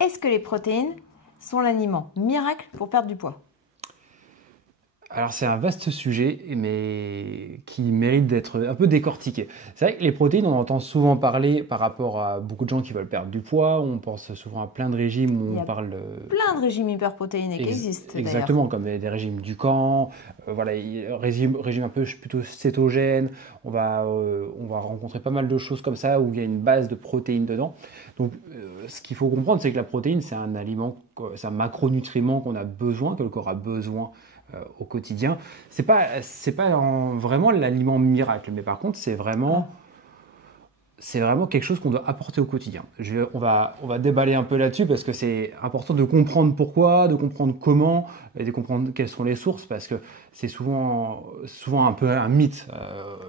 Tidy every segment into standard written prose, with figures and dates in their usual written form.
Est-ce que les protéines sont l'aliment miracle pour perdre du poids? Alors c'est un vaste sujet, mais qui mérite d'être un peu décortiqué. C'est vrai que les protéines, on entend souvent parler par rapport à beaucoup de gens qui veulent perdre du poids, on pense souvent à plein de régimes Il où y on a parle plein de régimes hyperprotéinés qui existent d'ailleurs. exactement comme des régimes du camp, voilà, régime un peu plutôt cétogène, on va rencontrer pas mal de choses comme ça où il y a une base de protéines dedans. Donc ce qu'il faut comprendre, c'est que la protéine, c'est un aliment, c'est un macronutriment qu'on a besoin, que le corps a besoin au quotidien. C'est pas vraiment l'aliment miracle, mais par contre, Ah. c'est vraiment quelque chose qu'on doit apporter au quotidien. On va déballer un peu là-dessus parce que c'est important de comprendre pourquoi, de comprendre comment et de comprendre quelles sont les sources parce que c'est souvent un peu un mythe.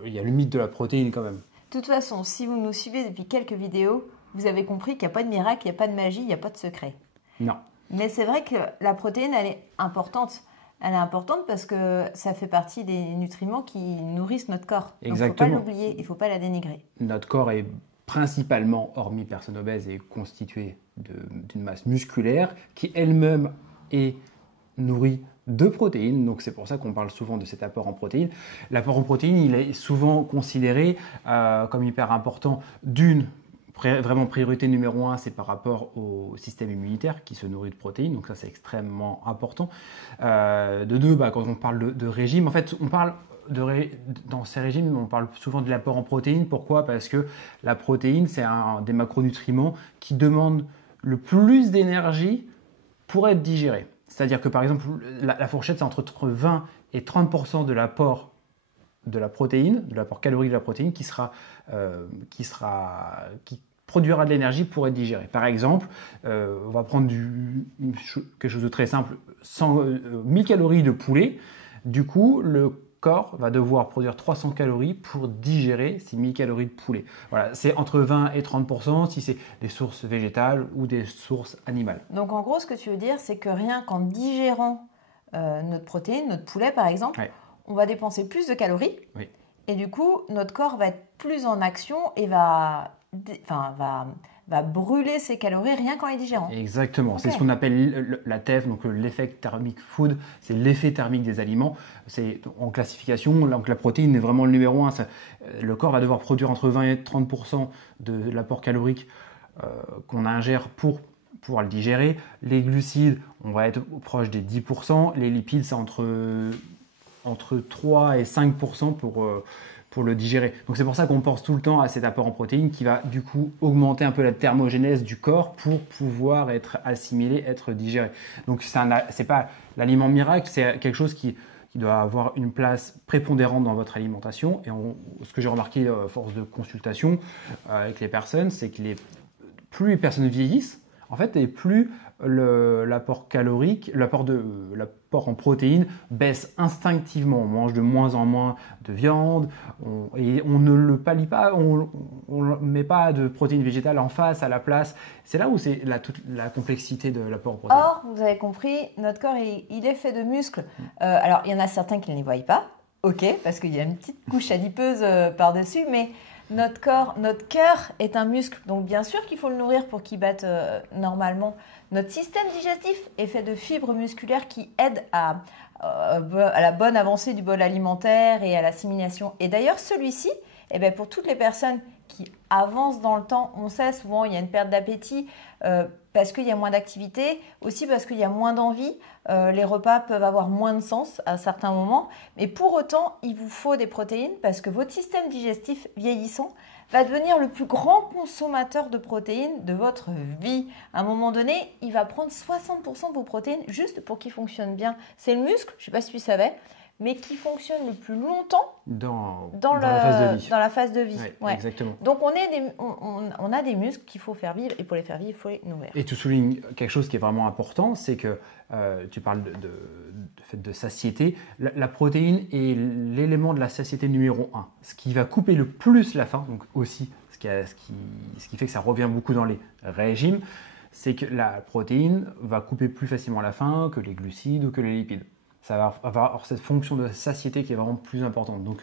Il y a le mythe de la protéine quand même. De toute façon, si vous nous suivez depuis quelques vidéos, vous avez compris qu'il n'y a pas de miracle, il n'y a pas de magie, il n'y a pas de secret. Non, Mais c'est vrai que la protéine, elle est importante. Elle est importante parce que ça fait partie des nutriments qui nourrissent notre corps. Donc il ne faut pas exactement. l'oublier, il ne faut pas la dénigrer. Notre corps est principalement, hormis personne obèse, est constitué d'une masse musculaire qui elle-même est nourrie de protéines. Donc c'est pour ça qu'on parle souvent de cet apport en protéines. L'apport en protéines, il est souvent considéré comme hyper important vraiment priorité numéro un, c'est par rapport au système immunitaire qui se nourrit de protéines, donc ça c'est extrêmement important. De deux, quand on parle de régime, en fait on parle dans ces régimes, on parle souvent de l'apport en protéines. Pourquoi? Parce que la protéine, c'est un des macronutriments qui demande le plus d'énergie pour être digéré. C'est-à-dire que par exemple, la fourchette, c'est entre 20 et 30% de l'apport de la protéine, de l'apport calorique de la protéine qui produira de l'énergie pour être digéré. Par exemple, on va prendre quelque chose de très simple, 1000 calories de poulet. Du coup, le corps va devoir produire 300 calories pour digérer ces 1000 calories de poulet. Voilà, c'est entre 20 et 30% si c'est des sources végétales ou des sources animales. Donc en gros, ce que tu veux dire, c'est que rien qu'en digérant notre protéine, notre poulet par exemple, Ouais, on va dépenser plus de calories. oui. Et du coup, notre corps va être plus en action et va brûler ses calories rien qu'en les digérant. Exactement, Ok. c'est ce qu'on appelle la TEF, donc l'effet thermic food, c'est l'effet thermique des aliments. C'est en classification, donc la protéine est vraiment le numéro un. Le corps va devoir produire entre 20 et 30% de l'apport calorique qu'on ingère pour pouvoir le digérer. Les glucides, on va être proche des 10%. Les lipides, c'est entre 3 et 5% pour le digérer. Donc c'est pour ça qu'on pense tout le temps à cet apport en protéines qui va du coup augmenter un peu la thermogénèse du corps pour pouvoir être assimilé, être digéré. Donc c'est pas l'aliment miracle, c'est quelque chose qui doit avoir une place prépondérante dans votre alimentation. Et ce que j'ai remarqué à force de consultation avec les personnes, c'est que plus les personnes vieillissent, en fait, et plus l'apport calorique, l'apport en protéines baisse instinctivement. On mange de moins en moins de viande et on ne le pallie pas, on ne met pas de protéines végétales en face, à la place. C'est là où c'est toute la complexité de l'apport en protéines. Or, vous avez compris, notre corps, il est fait de muscles. Alors, il y en a certains qui ne les voient pas, ok, parce qu'il y a une petite couche adipeuse par-dessus, mais notre corps, notre cœur est un muscle. Donc, bien sûr qu'il faut le nourrir pour qu'il batte normalement. Notre système digestif est fait de fibres musculaires qui aident à la bonne avancée du bol alimentaire et à l'assimilation. Et d'ailleurs, celui-ci, eh bien, pour toutes les personnes qui avancent dans le temps, on sait souvent il y a une perte d'appétit parce qu'il y a moins d'activité, aussi parce qu'il y a moins d'envie. Les repas peuvent avoir moins de sens à certains moments, mais pour autant, il vous faut des protéines parce que votre système digestif vieillissant va devenir le plus grand consommateur de protéines de votre vie. À un moment donné, il va prendre 60% de vos protéines juste pour qu'il fonctionne bien. C'est le muscle, je ne sais pas si tu savais, mais qui fonctionne le plus longtemps Dans la phase de vie. dans la phase de vie. Ouais, Ouais. exactement. Donc on a des muscles qu'il faut faire vivre et pour les faire vivre, il faut les nourrir. Et tu soulignes quelque chose qui est vraiment important, c'est que tu parles de satiété. La protéine est l'élément de la satiété numéro un. Ce qui va couper le plus la faim, donc aussi ce qui fait que ça revient beaucoup dans les régimes, c'est que la protéine va couper plus facilement la faim que les glucides ou que les lipides. Ça va avoir cette fonction de satiété qui est vraiment plus importante. Donc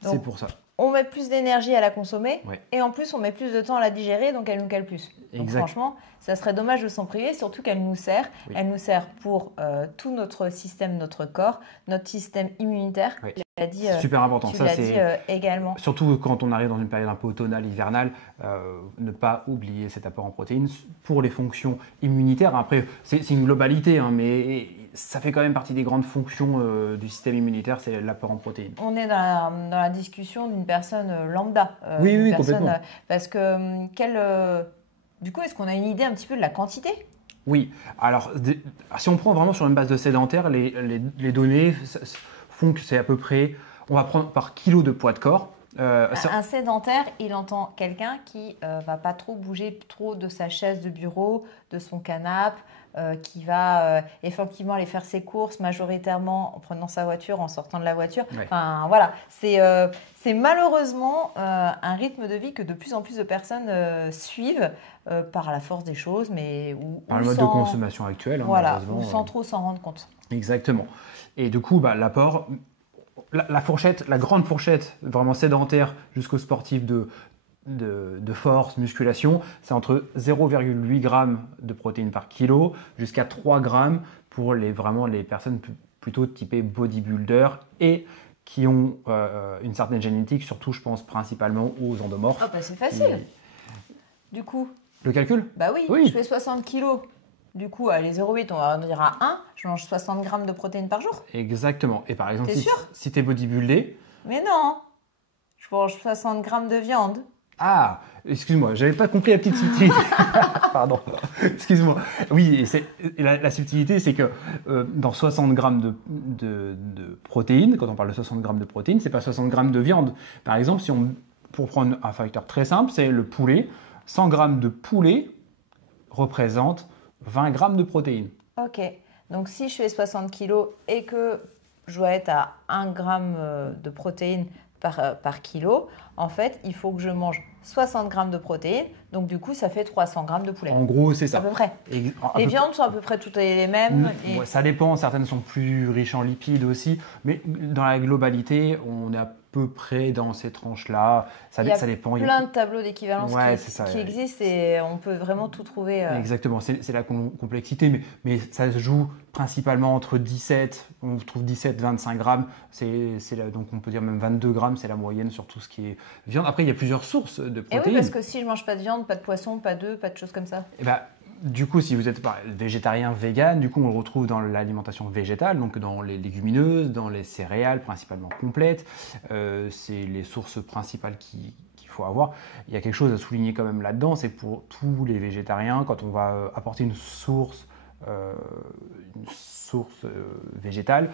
c'est pour ça. on met plus d'énergie à la consommer Ouais. et en plus on met plus de temps à la digérer, donc elle nous cale plus. Donc Exact. franchement, ça serait dommage de s'en priver, surtout qu'elle nous sert. Oui. Elle nous sert pour tout notre système, notre corps, notre système immunitaire. Oui. Tu l'as dit, C'est super important. tu Ça, l'as dit également. surtout quand on arrive dans une période un peu automnale, hivernale, ne pas oublier cet apport en protéines pour les fonctions immunitaires. Après, c'est une globalité, hein, mais ça fait quand même partie des grandes fonctions du système immunitaire, c'est l'apport en protéines. On est dans la discussion d'une personne lambda. Oui, d'une oui, personne, complètement. Parce que, du coup, est-ce qu'on a une idée un petit peu de la quantité? Oui, alors si on prend vraiment sur une base de sédentaire, les données font que c'est à peu près, on va prendre par kilo de poids de corps. Un sédentaire, il entend quelqu'un qui va pas trop bouger trop de sa chaise de bureau, de son canapé, qui va effectivement aller faire ses courses majoritairement en prenant sa voiture, en sortant de la voiture. Ouais. Enfin voilà, c'est malheureusement un rythme de vie que de plus en plus de personnes suivent par la force des choses, mais par le mode de consommation actuel, hein, voilà, malheureusement. ou sans trop s'en rendre compte. Exactement. Et du coup, l'apport, la fourchette, la grande fourchette vraiment sédentaire jusqu'aux sportifs de force, musculation, c'est entre 0,8 g de protéines par kilo jusqu'à 3 grammes pour vraiment les personnes plutôt typées bodybuilder et qui ont une certaine génétique, surtout je pense principalement aux endomorphes. Ah bah c'est facile. Du coup, le calcul? bah oui, Oui. je fais 60 kilos. Du coup, les 0,8, on va en dire à 1. Je mange 60 grammes de protéines par jour. Exactement. Et par exemple, T'es sûr? si tu es bodybuildé. Mais non, je mange 60 grammes de viande. Ah, excuse-moi, j'avais pas compris la petite subtilité. Pardon, excuse-moi. Oui, et la subtilité, c'est que dans 60 grammes de protéines, quand on parle de 60 grammes de protéines, c'est pas 60 grammes de viande. Par exemple, pour prendre un facteur très simple, c'est le poulet. 100 grammes de poulet représente 20 grammes de protéines. Ok, donc si je fais 60 kilos et que je dois être à 1 gramme de protéines par kilo, en fait, il faut que je mange 60 grammes de protéines. Donc, du coup, ça fait 300 grammes de poulet. En gros, c'est ça. À peu près. Les viandes sont à peu près toutes les mêmes. Ouais, ça dépend, certaines sont plus riches en lipides aussi. Mais dans la globalité, on est à peu près dans ces tranches-là. Ça dépend. Il y a plein de tableaux d'équivalence qui ouais. existent et on peut vraiment tout trouver. Exactement, c'est la complexité, mais ça se joue principalement entre 17, on trouve 17-25 grammes, donc on peut dire même 22 grammes, c'est la moyenne sur tout ce qui est viande. Après, il y a plusieurs sources de protéines. Et oui, parce que si je mange pas de viande, pas de poisson, pas d'œufs, pas de choses comme ça. Et du coup, si vous êtes végétarien, vegan, du coup, on le retrouve dans l'alimentation végétale, donc dans les légumineuses, dans les céréales principalement complètes. C'est les sources principales qu'il faut avoir. Il y a quelque chose à souligner quand même là-dedans, c'est pour tous les végétariens, quand on va apporter une source végétale,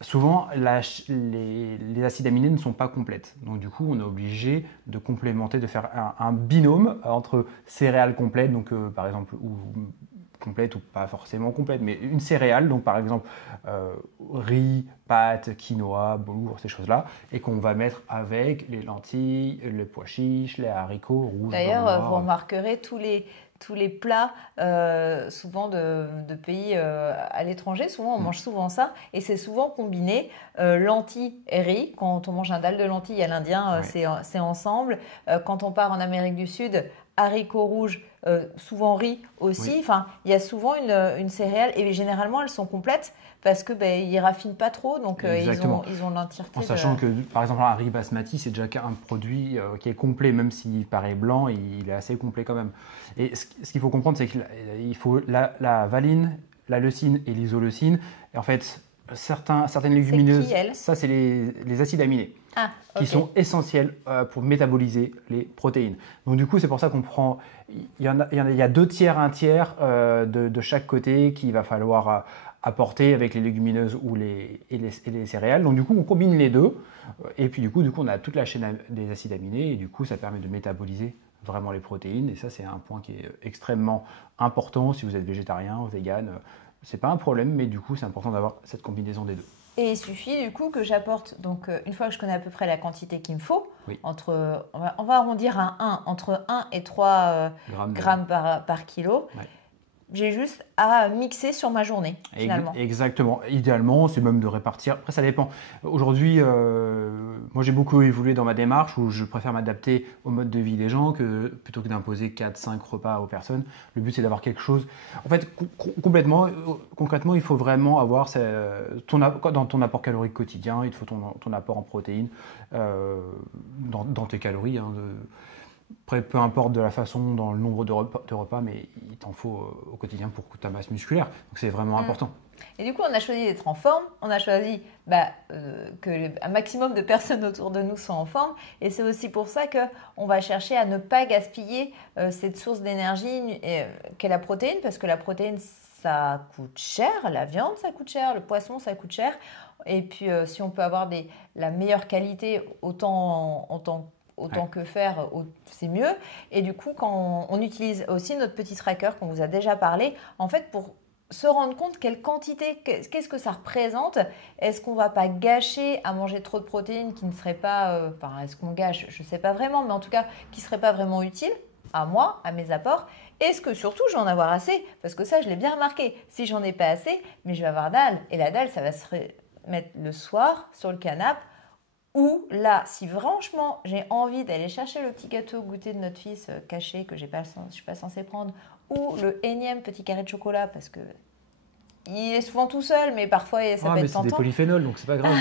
souvent les acides aminés ne sont pas complètes. Donc du coup, on est obligé de complémenter, de faire un binôme entre céréales complètes, donc par exemple, ou complète ou pas forcément complète, mais une céréale, donc par exemple riz, pâtes, quinoa, boulgour, ces choses-là, et qu'on va mettre avec les lentilles, les pois chiches, les haricots rouges. D'ailleurs, vous remarquerez tous les plats, souvent de pays à l'étranger, souvent on mange souvent ça, et c'est souvent combiné lentilles et riz. Quand on mange un dalle de lentilles à l'Indien, c'est ensemble. Quand on part en Amérique du Sud, haricots rouges, souvent riz aussi. Oui. Enfin, il y a souvent une céréale et généralement elles sont complètes parce que ils raffinent pas trop, donc ils ont l'entièreté. En sachant que par exemple un riz basmati, c'est déjà un produit qui est complet, même s'il paraît blanc, il est assez complet quand même. Et ce qu'il faut comprendre, c'est qu'il faut la valine, la leucine et l'isoleucine. Et en fait, certaines légumineuses, ça c'est les acides aminés. Qui sont essentiels pour métaboliser les protéines. Donc du coup, c'est pour ça qu'on prend, il y a 2 tiers, 1 tiers de chaque côté qu'il va falloir apporter avec les légumineuses et les céréales. Donc du coup, on combine les deux, et puis du coup, on a toute la chaîne des acides aminés, et du coup, ça permet de métaboliser vraiment les protéines, et ça, c'est un point qui est extrêmement important si vous êtes végétarien ou vegan. C'est pas un problème, mais du coup, c'est important d'avoir cette combinaison des deux. Et il suffit du coup que j'apporte, donc une fois que je connais à peu près la quantité qu'il me faut, on va arrondir à 1, entre 1 et 3 grammes par kilo. Ouais. j'ai juste à mixer sur ma journée, finalement. Exactement. Idéalement, c'est même de répartir. Après, ça dépend. Aujourd'hui, moi, j'ai beaucoup évolué dans ma démarche où je préfère m'adapter au mode de vie des gens plutôt que d'imposer 4-5 repas aux personnes. Le but, c'est d'avoir quelque chose. En fait, concrètement, il faut vraiment avoir dans ton apport calorique quotidien, il te faut ton apport en protéines dans tes calories. Après, peu importe de la façon, dans le nombre de repas, mais il t'en faut au quotidien pour ta masse musculaire. Donc c'est vraiment important. Et du coup, on a choisi d'être en forme, on a choisi que un maximum de personnes autour de nous soient en forme. Et c'est aussi pour ça qu'on va chercher à ne pas gaspiller cette source d'énergie qu'est la protéine, parce que la protéine, ça coûte cher, la viande, ça coûte cher, le poisson, ça coûte cher. Et puis, si on peut avoir la meilleure qualité, autant que faire, c'est mieux. Et du coup, quand on utilise aussi notre petit tracker qu'on vous a déjà parlé, en fait, pour se rendre compte quelle quantité, qu'est-ce que ça représente, est-ce qu'on ne va pas gâcher à manger trop de protéines qui ne seraient pas, est-ce qu'on gâche, je ne sais pas vraiment, mais en tout cas, qui ne seraient pas vraiment utiles à moi, à mes apports. Est-ce que surtout, je vais en avoir assez? Parce que ça, je l'ai bien remarqué. Si j'en ai pas assez, mais je vais avoir dalle. Et la dalle, ça va se mettre le soir sur le canapé. Ou là, si franchement j'ai envie d'aller chercher le petit gâteau goûter de notre fils caché que je ne suis pas censée prendre, ou le énième petit carré de chocolat parce que il est souvent tout seul, mais parfois ça peut être tentant. C'est des polyphénols, donc c'est pas grave.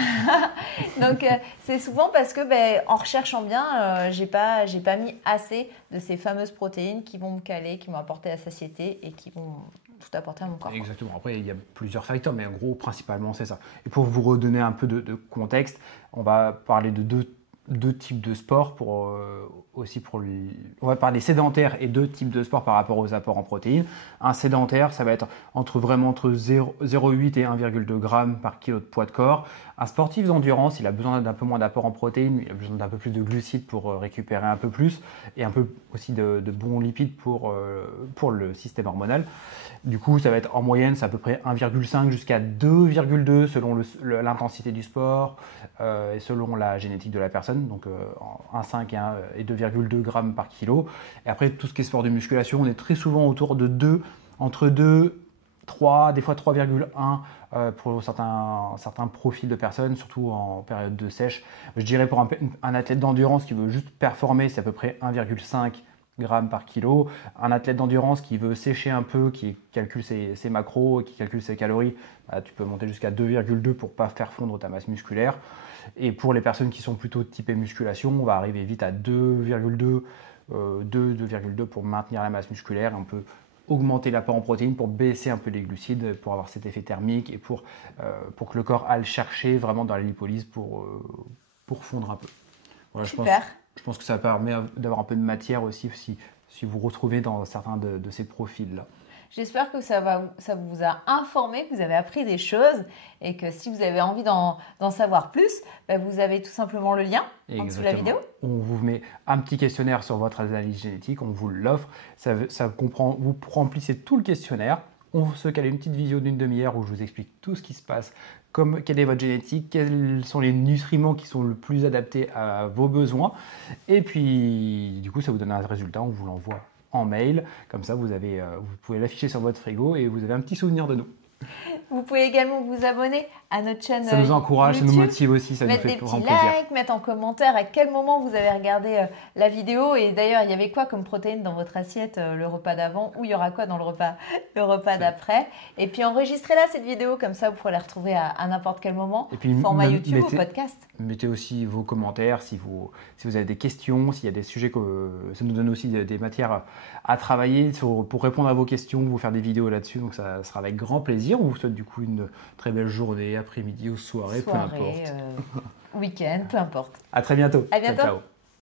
Donc c'est souvent parce que en recherchant bien, j'ai pas mis assez de ces fameuses protéines qui vont me caler, qui vont apporter la satiété et qui vont tout apporter à mon corps. Exactement. Après, il y a plusieurs facteurs, mais en gros, principalement, c'est ça. Et pour vous redonner un peu de contexte, on va parler de deux types de sports on va parler sédentaire et deux types de sports par rapport aux apports en protéines. Un sédentaire, ça va être entre 0,8 et 1,2 g par kilo de poids de corps. Un sportif d'endurance, il a besoin d'un peu moins d'apport en protéines, il a besoin d'un peu plus de glucides pour récupérer un peu plus et un peu aussi de bons lipides pour le système hormonal. Du coup, ça va être en moyenne, c'est à peu près 1,5 jusqu'à 2,2 selon l'intensité du sport et selon la génétique de la personne. Donc 1,5 et 2,2 grammes par kilo. Et après, tout ce qui est sport de musculation, on est très souvent autour de entre 2, 3, des fois 3,1 pour certains profils de personnes, surtout en période de sèche. Je dirais pour un athlète d'endurance qui veut juste performer, c'est à peu près 1,5 grammes par kilo. Un athlète d'endurance qui veut sécher un peu, qui calcule ses macros, qui calcule ses calories, tu peux monter jusqu'à 2,2 pour ne pas faire fondre ta masse musculaire. Et pour les personnes qui sont plutôt typées musculation, on va arriver vite à 2,2 pour maintenir la masse musculaire. On peut augmenter l'apport en protéines pour baisser un peu les glucides, pour avoir cet effet thermique et pour que le corps aille chercher vraiment dans la lipolyse pour fondre un peu. Voilà, Super. Je pense que ça permet d'avoir un peu de matière aussi si vous retrouvez dans certains de ces profils-là. J'espère que ça vous a informé, que vous avez appris des choses et que si vous avez envie d'en savoir plus, vous avez tout simplement le lien en dessous de la vidéo. On vous met un petit questionnaire sur votre analyse génétique, on vous l'offre. Ça comprend, vous remplissez tout le questionnaire. On se cale une petite vidéo d'une demi-heure où je vous explique tout ce qui se passe, quelle est votre génétique, quels sont les nutriments qui sont le plus adaptés à vos besoins. Et puis, du coup, ça vous donne un résultat, on vous l'envoie en mail. Comme ça, vous pouvez l'afficher sur votre frigo et vous avez un petit souvenir de nous. Vous pouvez également vous abonner à notre chaîne Ça nous encourage, YouTube, ça nous motive aussi, ça nous fait vraiment plaisir. Mettre des petits likes, mettre en commentaire à quel moment vous avez regardé la vidéo et d'ailleurs il y avait quoi comme protéines dans votre assiette le repas d'avant ou il y aura quoi dans le repas d'après. Et puis enregistrez-la cette vidéo comme ça vous pourrez la retrouver à n'importe quel moment, et puis, format YouTube ou podcast. Mettez aussi vos commentaires si vous avez des questions, s'il y a des sujets ça nous donne aussi des matières à travailler pour répondre à vos questions, vous faire des vidéos là-dessus, donc ça sera avec grand plaisir. On vous souhaite du coup une très belle journée, après-midi ou soirée, peu importe. Week-end, peu importe. À très bientôt. À bientôt. Ciao, ciao.